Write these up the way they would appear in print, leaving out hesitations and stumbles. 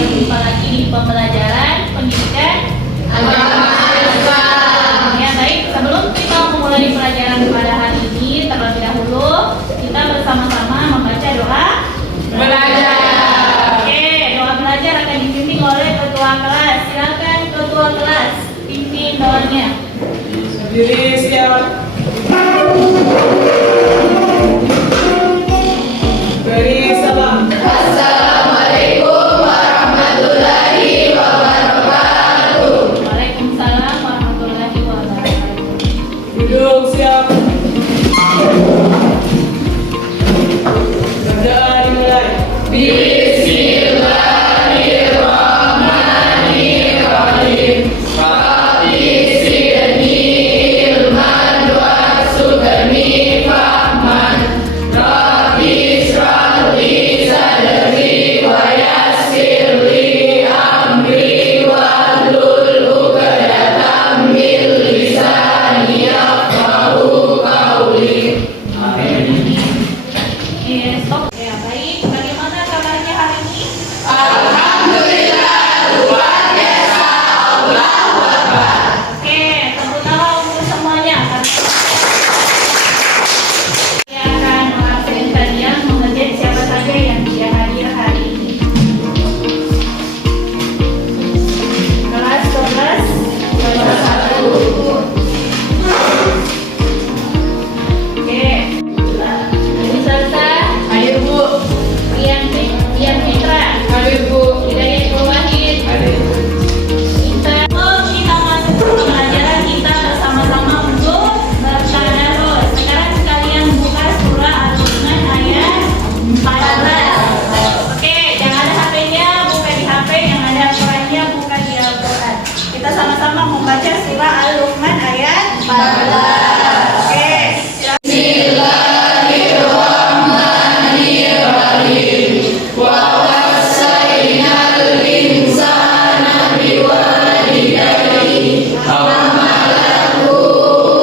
berjumpa lagi di pembelajaran pendidikan agama Islam. Ya baik, sebelum kita memulai pelajaran pada hari ini, terlebih dahulu kita bersama-sama membaca doa belajar. Oke, doa belajar akan dipimpin oleh ketua kelas. Silakan ketua kelas pimpin doanya. Berdiri siap. Beri salam. Assalamualaikum warahmatullahi wabarakatuh. Waalaikumsalam warahmatullahi wabarakatuh. Duduk siap. Bacaan dimulai. Bismillahirrahmanirrahim. Rabbi zidni ilman warzuqni fahman. Rabbi shrah li sadri wa yassir li amri wahlul 'uqdatam min lisani yafqahu qawli. Amin. Stop. Ya baik, bagaimana kabarnya hari ini? Alhamdulillah luar biasa. Allahu Akbar. Oke, tepuk tangan untuk semuanya. Saya akan mengabsen kalian mengejar siapa saja yang tidak hadir hari ini. Kelas 12 kelas 1. Oke. Ustazah Hadir Bu. Rian Fitra, Hadir Bu. Hidayat Wahid. Kita masuk ke pelajaran kita bersama-sama untuk bertadarus. Sekarang kalian buka surah Al-Luqman ayat 14. Oke, yang ada HP-nya buka di HP, yang ada Al-Qurannya buka di Al-Quran. Kita sama-sama membaca surah Al-Luqman ayat 14. Oke, Bismillahirrahmanirrahim. Wa wassaynal insana biwalidayhi hamalathu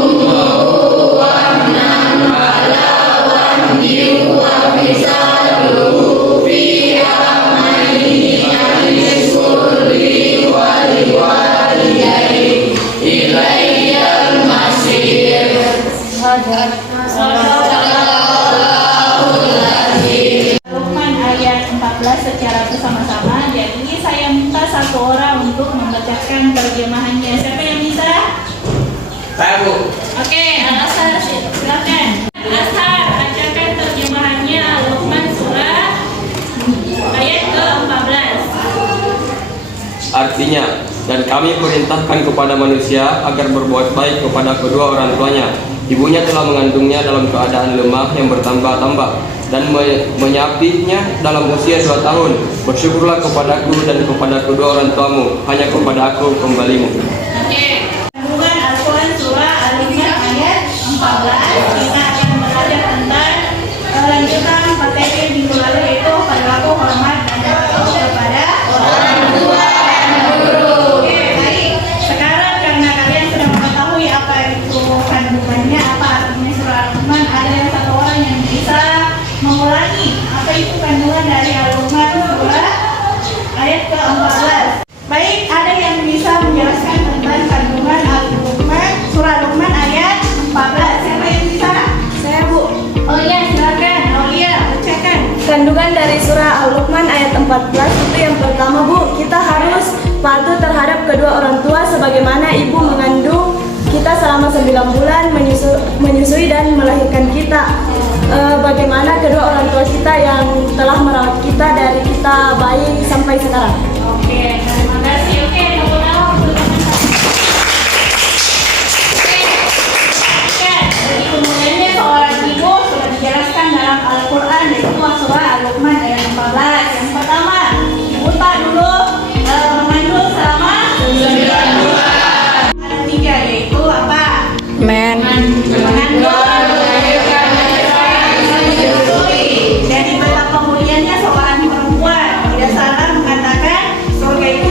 ummuhu wahnan ala wahnin wa fisaluhu fi amaini an ishkur li wa liwalidayhi ilayyal masir. Luqman ayat 14 secara bersama-sama. Jadi saya minta satu orang untuk membacakan terjemahannya. Siapa yang bisa? Saya Bu. Oke, Al-Azhar silakan. Al-Azhar bacakan terjemahannya Luqman surah ayat ke-14. Artinya, dan kami perintahkan kepada manusia agar berbuat baik kepada kedua orang tuanya. Ibunya telah mengandungnya dalam keadaan lemah yang bertambah-tambah dan menyapitnya dalam usia 2 tahun. Bersyukurlah kepadaku dan kepada kedua orang tuamu, hanya kepada aku kembalimu. Oke. Kandungan Al-Quran surah Al-Imran ayat 14. Kita akan belajar tentang lanjutan materi minggu lalu, yaitu perilaku hormat dan patuh kepada orang tua dan guru. Oke, baik. Sekarang karena kalian sudah mengetahui apa itu kandungannya, apa artinya surah Al-Luqman, ada yang satu orang yang bisa mengulangi apa itu kandungan dari Al-Luqman surah ayat ke-14. Baik, ada yang bisa menjelaskan tentang kandungan Al-Luqman surah Al-Luqman ayat 14. Siapa yang bisa? Saya Bu. Oh iya, silakan. Oh iya, bacakan. Kandungan dari surah Al-Luqman ayat 14 itu yang pertama Bu, kita harus patuh terhadap kedua orang tua sebagaimana ibu mengandung kita selama 9 bulan, menyusui dan melahirkan kita. Bagaimana kedua orang tua kita yang telah merawat kita dari kita bayi sampai sekarang. Oke, terima kasih. Oke, tepuk tangan untuk teman-teman. Oke, jadi kemudiannya seorang ibu sudah dijelaskan dalam Al-Quran, yaitu surah Al-Luqman ayat 14. Yang pertama, ibu tak dulu mengandung selama 9 bulan. Ada 3, yaitu apa? Mengandung, menyusui. Dan di tempat kemudiannya seorang perempuan tidak salah mengatakan surga itu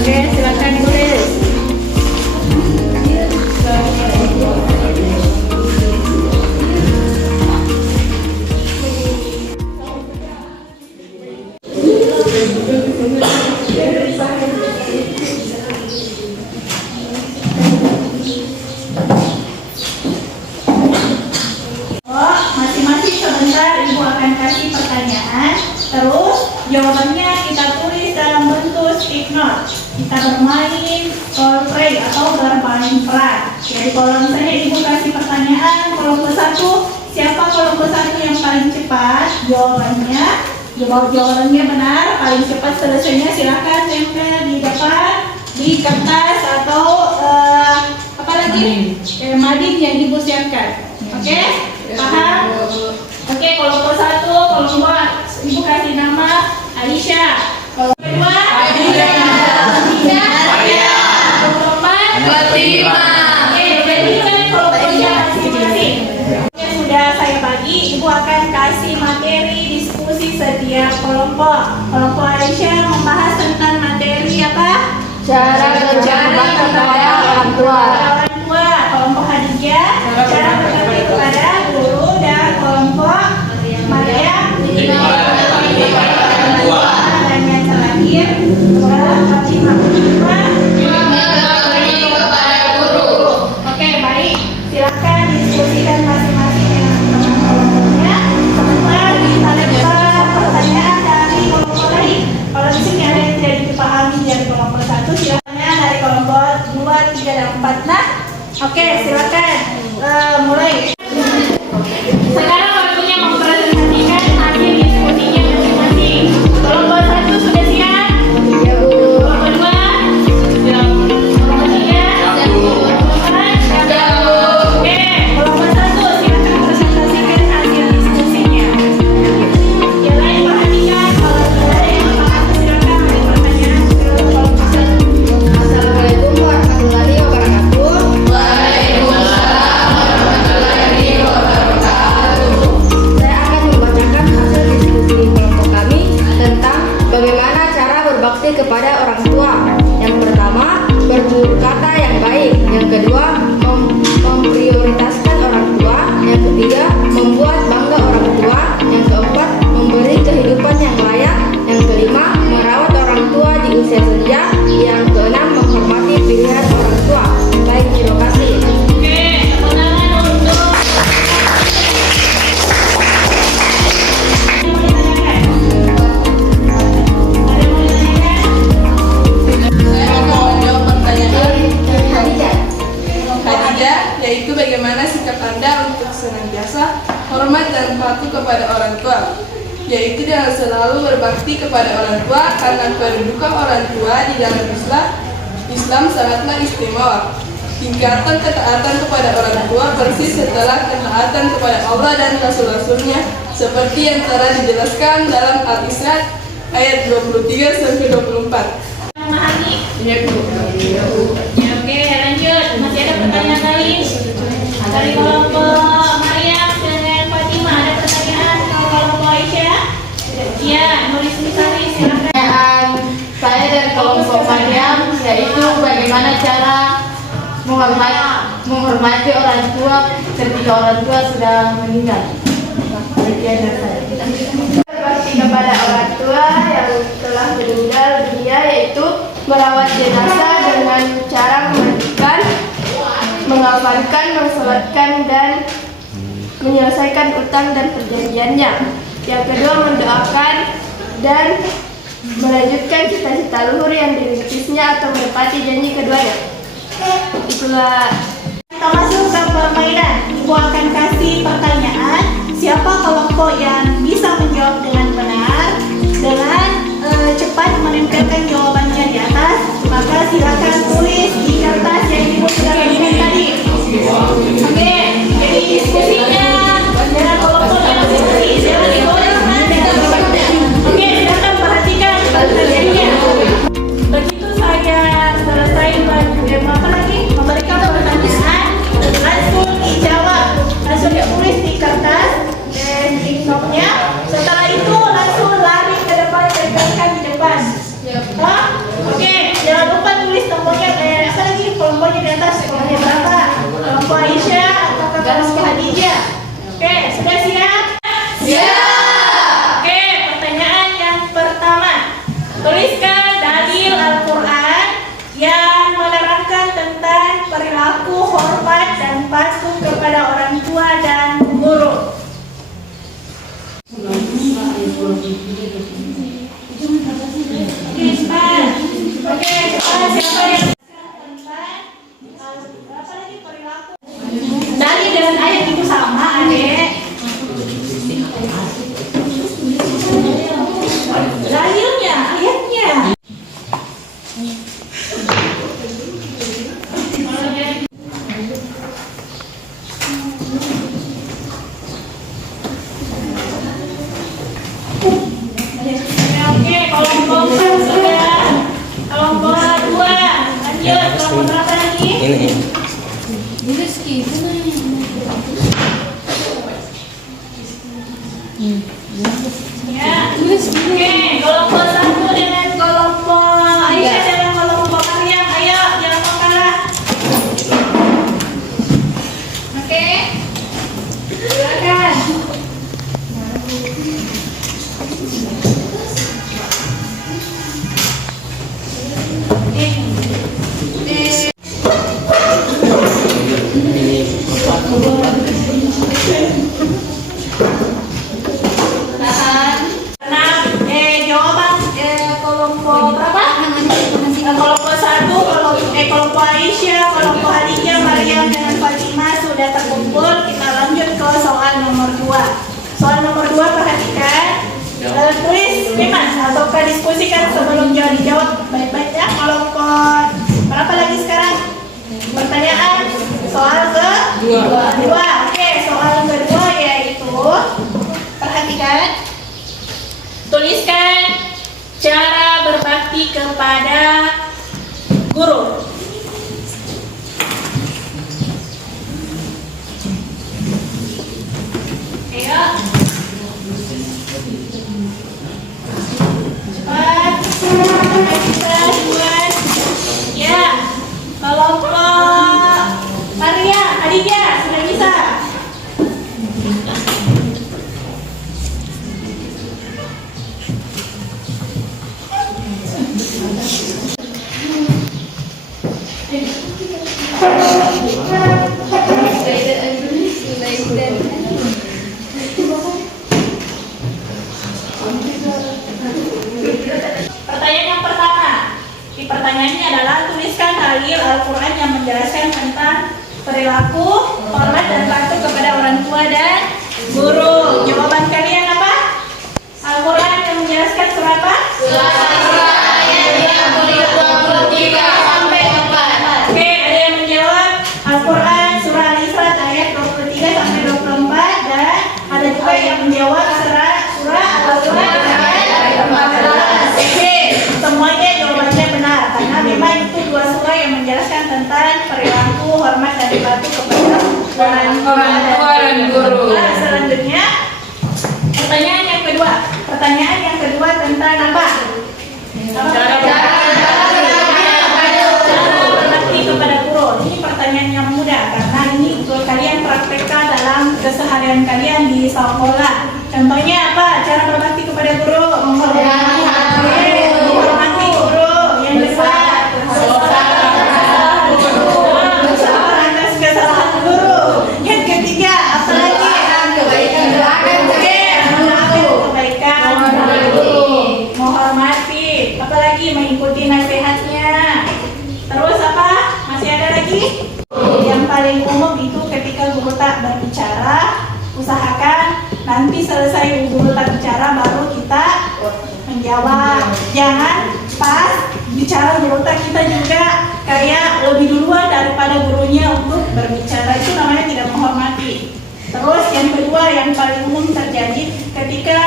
Oke, silakan ditulis. Oh, masing-masing sebentar Ibu akan kasih pertanyaan. Terus jawabannya kita tulis dalam bentuk stick note. Kita bermain role play atau bermain peran. Jadi kalau misalnya Ibu kasih pertanyaan kelompok 1, siapa kelompok 1 yang paling cepat jawabannya? Jawabannya benar, paling cepat selesainya silakan tempel di depan di kertas atau apa lagi? Mading yang Ibu siapkan. Oke? Paham? Oke, kelompok 1, kelompok Ibu kasih nama Aisyah. Kelompok 2 Khadijah. Kelompok 4 Fatima. Oke, berarti kan kelompoknya masing-masing. Yang sudah saya bagi, Ibu akan kasih materi diskusi setiap kelompok. Kelompok Aisyah membahas tentang materi apa? Cara berbakti kepada orang tua. Orang tua. Kelompok Khadijah cara berbakti kepada guru, dan kelompok Maryam dan yang terakhir Fatimah. Oke, baik. Silakan diskusikan masing-masing dengan teman-teman kelompoknya. Sebentar kita lempar pertanyaan dari kelompok lain. Kalau di sini ada yang tidak dipahami dari kelompok 1, silakan dari kelompok 2, 3, dan 4. Nah, oke, silakan mulai. Sekarang waktunya mempresentasikan hasil diskusinya masing-masing. Kelompok 1 sudah siap? Ya, Bu. Kelompok 2? Siap. Kelompok 3? Siap, Bu. Kelompok 4? Siap, Bu. Oke, kelompok 1 silakan presentasikan hasil diskusinya. Yang lain perhatikan, kalau tidak ada yang paham silakan beri pertanyaan ke kelompok 1. Assalamualaikum warahmatullahi wabarakatuh. Saya akan membacakan hasil diskusi kelompok kami tentang bagaimana cara berbakti kepada orang tua. Yang pertama, bertutur kata yang baik. Yang kedua, memprioritaskan orang tua. Yang ketiga, membuat bangga orang tua. Yang keempat, memberi kehidupan yang layak. Yang kelima, merawat orang tua di usia senja. Yang keenam, menghormati pilihan orang tua. Baik, terima kasih. Oke, tepuk tangan untuk Saya mau menjawab pertanyaan Khadijah. yaitu bagaimana sikap Anda untuk senantiasa hormat dan patuh kepada orang tua, yaitu dengan selalu berbakti kepada orang tua, karena kedudukan orang tua di dalam Islam sangatlah istimewa. Tingkatan ketaatan kepada orang tua persis setelah ketaatan kepada Allah dan Rasul-Rasulnya, seperti yang telah dijelaskan dalam Al-Isra ayat 23-24. memahami. Iya, Bu. Ya, oke, lanjut. Masih ada pertanyaan lain? Dari kelompok Maryam dengan Fatimah ada pertanyaan ke kelompok Aisyah? Iya, nulis misali silakan. Pertanyaan saya dari kelompok Maryam, yaitu bagaimana cara menghormati orang tua ketika orang tua sudah meninggal. Demikian dari saya. Berbakti kepada orang tua yang telah meninggal dunia, yaitu merawat jenazah dengan cara memandikan, mengamalkan, mensolatkan, dan menyelesaikan utang dan perjanjiannya. Yang kedua, mendoakan dan melanjutkan cita-cita luhur yang dirintisnya atau menepati janji keduanya. Itulah. Kita masuk ke permainan. Ibu akan kasih pertanyaan. Siapa kelompok yang bisa menjawab dengan benar, dengan cepat menempelkan jawabannya di atas, maka silakan tulis di kertas yang Ibu sudah berikan tadi. Oke, jadi diskusinya dengan kelompok yang masing-masing. Silakan ditulis. Oke, silakan perhatikan pertanyaannya. Begitu saya selesai memberikan pertanyaan, kelompok Hadijah. Oke, sudah siap? Oke, pertanyaan yang pertama. Tuliskan dalil Al-Quran yang menerangkan tentang perilaku hormat dan patuh kepada orang tua dan guru. Oke, siapa yang berapa lagi perilaku? Dalil dengan ayat itu sama, adek. Dalilnya, ayatnya. Oke, kelompok sudah. Kelompok 2, lanjut. Kelompok berapa lagi? Ini. Ya. Oke, kelompok 1 dengan kelompok Aisyah dan kelompok Maryam. Ayo, jangan mau kalah. Oke. Silakan. Jawaban kelompok berapa? Kelompok 1, kelompok Aisyah, kelompok Hadijah, Maryam dengan Fatimah sudah terkumpul. Kita lanjut ke soal nomor 2. Soal nomor 2 perhatikan. Tulis bebas ataukah diskusikan sebelum dijawab baik-baik ya. Kelompok berapa lagi sekarang? Pertanyaan soal kedua. Oke, soal kedua yaitu perhatikan. Tuliskan cara berbakti kepada guru. Ayo. Cepat. Kita buat. Ya. Kelompok Maria, Hadijah, sudah bisa. Pertanyaan yang pertama. Di pertanyaannya adalah tuliskan dalil Al-Quran yang menjelaskan tentang perilaku hormat dan patuh kepada orang tua dan guru. Jawaban kalian apa? Al-Quran yang menjelaskan surah apa? Surah ayat 23 sampai 24. Oke, ada yang menjawab Al-Quran surah Al-Isra ayat 23 sampai 24 dan ada juga yang menjawab surah Al-Quran ayat 14. Oke, semuanya jawabannya benar karena memang itu dua surah yang menjelaskan tentang perilaku hormat dan patuh kepada orang tua dan guru. Nah, selanjutnya pertanyaan yang kedua. Pertanyaan yang kedua tentang apa? Cara berbakti kepada guru. Ini pertanyaan yang mudah karena ini kalian praktekkan dalam keseharian kalian di sekolah. Contohnya apa? Cara berbakti kepada guru. Menghormati guru. Yang kedua, atas kesalahan guru. Yang ketiga, apa lagi? Kebaikan. Menghormati. Apalagi mengikuti nasihatnya. Terus apa? Masih ada lagi? Yang paling umum itu ketika guru tak berbicara, usahakan nanti selesai guru tak bicara baru kita menjawab. Jangan pas bicara guru tak kita juga kayak lebih duluan daripada gurunya untuk berbicara, itu namanya tidak menghormati. Terus yang kedua yang paling umum terjadi ketika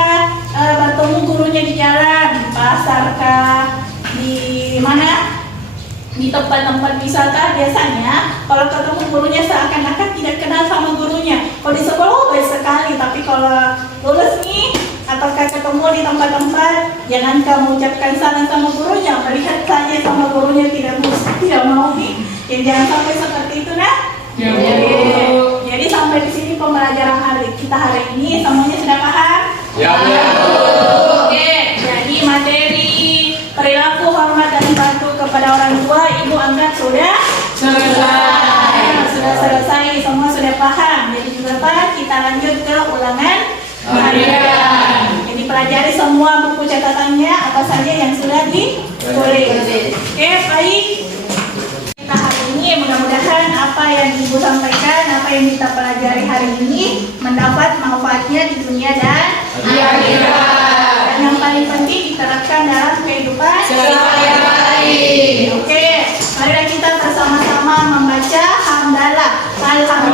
bertemu gurunya di jalan, di pasar kah, di mana? Di tempat-tempat wisata biasanya kalau ketemu gurunya seakan-akan tidak kenal sama gurunya. Kalau di sekolah baik sekali, tapi kalau lulus nih ataukah ketemu di tempat-tempat, jangan kamu ucapkan salam sama gurunya, melihat saja sama gurunya tidak mau nih. Jangan sampai seperti itu nah. Jadi sampai kita hari ini semuanya sudah paham? Ya, Bu. Oke, jadi materi perilaku hormat dan patuh kepada orang tua Ibu anggap sudah selesai. Sudah selesai, semua sudah paham. Jadi juga kita lanjut ke ulangan harian. Jadi pelajari semua buku catatannya apa saja yang sudah ditulis. Oke, baik. Kita hari ini mudah-mudahan apa yang Ibu sampaikan, apa yang kita pelajari hari ini mendapat manfaatnya di dunia dan akhirat. Dan yang paling penting diterapkan dalam kehidupan sehari-hari. Oke, marilah kita bersama-sama membaca hamdalah. Alhamdulillah.